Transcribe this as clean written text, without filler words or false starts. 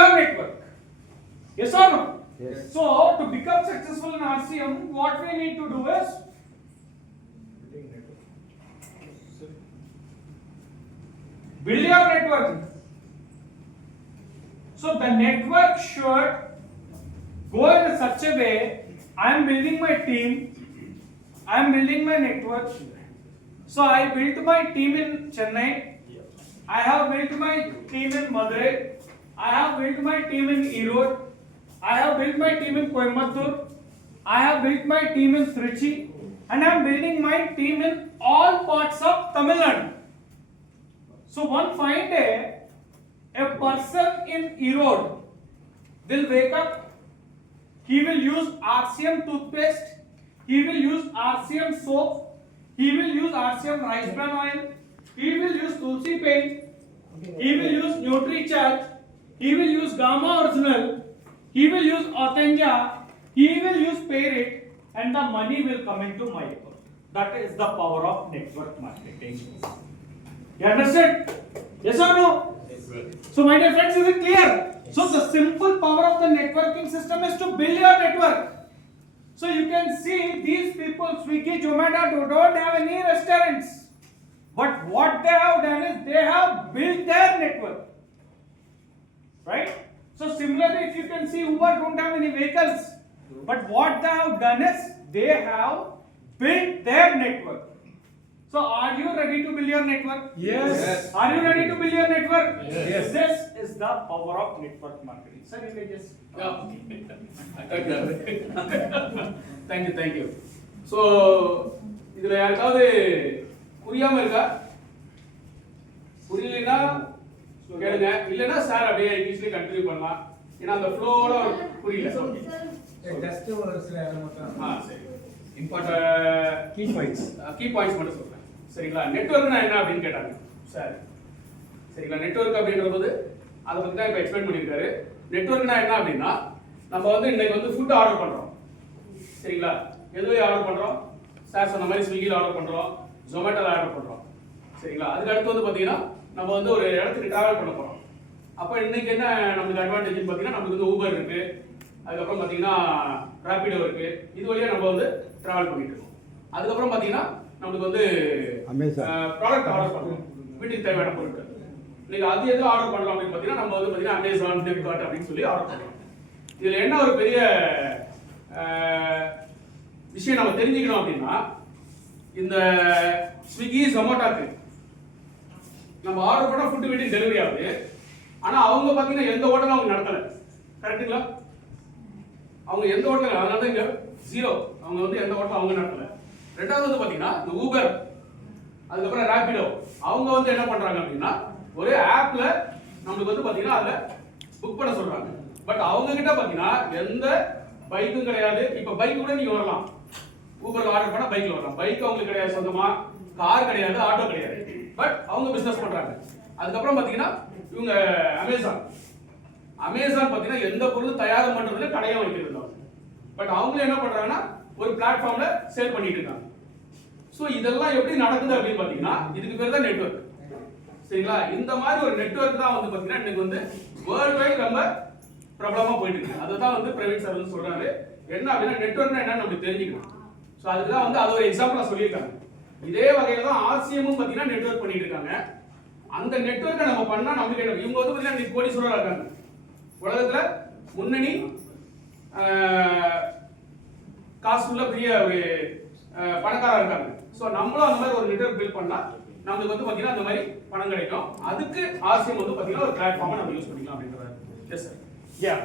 your network. Yes or no? Yes. So to become successful in RCM, what we need to do is build your network. So the network should go in such a way, I am building my team, I am building my network. So I built my team in Chennai, I have built my team in Madurai, I have built my team in Erode, I have built my team in Coimbatore, I have built my team in Trichy, and I am building my team in all parts of Tamil Nadu. So one fine day, a person in Erode will wake up, he will use RCM toothpaste, he will use RCM soap, he will use RCM rice bran oil, he will use Tulsi paint, he will use NutriCharge, he will use Gamma Original, he will use Othenja, he will use Payrit, and the money will come into my account. That is the power of network marketing. You understand? Yes or no? Yes, sir. So my dear friends, is it clear? So the simple power of the networking system is to build your network. So you can see these people, Swiggy, Zomato, don't have any restaurants. But what they have done is they have built their network. Right? So similarly, if you can see Uber don't have any vehicles. But what they have done is they have built their network. So are you ready to build your network? Yes. Are you ready to build your network? Yes. This is the power of network marketing. Sir, you may just. Thank you. So, இதுல யாருக்காவது புரியாம இருக்கா? புரியலனா கேளுங்க. இல்லனா sir அப்படியே இங்கிலீஷ்ல continue பண்ணலாம். ஏன்னா அந்த ஃப்ளோல புரியல. ஜஸ்ட் ஒரு சில மட்டும் சரி. இம்பார்ட்டன்ட் கீ பாயிண்ட்ஸ் மட்டும் சொல்றேன். சரிங்களா? நெட்வொர்க்னா என்ன அப்படினு கேட்டாங்க. சார். சரிங்களா? நெட்வொர்க் அப்படின்றபோது அத பத்தி தான் இப்ப எக்ஸ்பிளைன் பண்ணிருக்காரு. நெட்வொர்க்னா என்ன அப்படினா நம்ம வந்து இன்னைக்கு வந்து ஃபுட் ஆர்டர் பண்றோம். சரிங்களா? எதுல ஆர்டர் பண்றோம்? சார் சொன்ன மாதிரி ஸ்விக்கில ஆர்டர் பண்றோம், ஜொமேட்டோல ஆர்டர் பண்றோம். சரிங்களா? அதுக்கு அடுத்து வந்து பாத்தீங்கன்னா நம்ம வந்து ஒரு இடத்துக்கு டிராவல் பண்ண போறோம். அப்ப இன்னைக்கு என்ன நமக்கு அட்வான்டேஜ்னு பாத்தீங்கன்னா நமக்கு வந்து ஊபர் இருக்கு. அதுக்கு அப்புறம் பாத்தீங்கன்னா ராபிடோ இருக்கு. இது வழியா நம்ம வந்து டிராவல் பண்ணிட்டு இருக்கோம். அதுக்கு அப்புறம் பாத்தீங்கன்னா நமக்கு வந்து ப்ராடக்ட் ஆர்டர் பண்றோம். வீட்டுக்கு தேவையான பொருட்கள். இன்னைக்கு அது எது ஆர்டர் பண்றோம் அப்படின்னு பாத்தீங்கன்னா நம்ம வந்து பாத்தீங்கன்னா அமேசான், ஃபிளிப்கார்ட் அப்படின்னு சொல்லி ஆர்டர் பண்றோம். இதுல என்ன ஒரு பெரிய விஷயம் நம்ம தெரிஞ்சுக்கணும் அப்படின்னா இந்த ஸ்விக்கி, ஜொமேட்டோக்கு நம்ம ஆர்டர் பண்ணா ஃபுட் வீட்டுக்கு டெலிவரி ஆகுது. ஆனா அவங்க பாத்தீங்கன்னா எந்த ஹோட்டலும் அவங்க நடத்தல. கரெக்ட்டுங்களா? அவங்க எந்த ஹோட்டலும், அதனால தான் இங்க ஜீரோ. அவங்க வந்து எந்த ஹோட்டலும் அவங்க நடத்தல. ரெண்டாவது வந்து பாத்தீங்கன்னா இந்த ஊபர், அதுக்கப்புறம் ராபிடோ, அவங்க வந்து என்ன பண்றாங்க அப்படின்னா ஒரு ஆப்ல நமக்கு வந்து பாத்தீங்கன்னா அதுல புக் பண்ண சொல்றாங்க. பட் அவங்க கிட்ட பாத்தீங்கன்னா எந்த பைக்கும் கிடையாது. இப்ப பைக் கூட நீங்க வரலாம், ஊபர்ல ஆர்டர் பண்ணா பைக்ல வரலாம். பைக் அவங்களுக்கு கிடையாது சொந்தமா, கார் கிடையாது, ஆட்டோ கிடையாது. பட் அவங்க பிசினஸ் பண்றாங்க. அதுக்கப்புறம் பாத்தீங்கன்னா இவங்க அமேசான் பாத்தீங்கன்னா எந்த பொருளும் தயார் பண்றதுல கடையை வைக்கிறது. பட் அவங்க என்ன பண்றாங்கன்னா ஒரு பிளாட்ஃபார்ம்ல சேல் பண்ணிட்டு இருக்காங்க. சோ இதெல்லாம் எப்படி நடக்குது அப்படின்னு பாத்தீங்கன்னா இதுக்கு பேர் தான் நெட்வொர்க். சரிங்களா? இந்த மாதிரி ஒரு நெட்வொர்க் தான் வந்து பாத்தீங்கன்னா இன்னைக்கு வந்து வேர்ல்ட் வைட் ரொம்ப பிரபலமா போயிட்டு இருக்கு. அதுதான் வந்து பிரைவேட் சார் வந்து சொல்றாரு. என்ன அப்படின்னா நெட்வொர்க்னா என்னன்னு நம்ம தெரிஞ்சுக்கணும். சோ அதுதான் வந்து அது ஒரு எக்ஸாம்பிளா சொல்லியிருக்காங்க. இதே வகையில தான் ஆர்சிஎம்மும் பாத்தீங்கன்னா நெட்வொர்க் பண்ணிட்டு இருக்காங்க. அந்த நெட்வொர்க்கை நம்ம பண்ணா நமக்கு என்ன, இவங்க வந்து பாத்தீங்கன்னா கோடீஸ்வரரா இருக்காங்க. உலகத்துல முன்னணி காசுள்ள பெரிய ஒரு பணக்காரா இருக்காங்க. சோ நம்மளும் அந்த மாதிரி ஒரு நெட்வொர்க் பில்ட் பண்ணா நமக்கு வந்து பாத்தீங்கன்னா அந்த மாதிரி பணம் கிடைக்கும். அதுக்கு ஆர்சிஎம் வந்து பாத்தீங்கன்னா ஒரு பிளாட்ஃபார்மா நம்ம யூஸ் பண்ணிக்கலாம் அப்படின்றாரு. Yes sir. Yeah.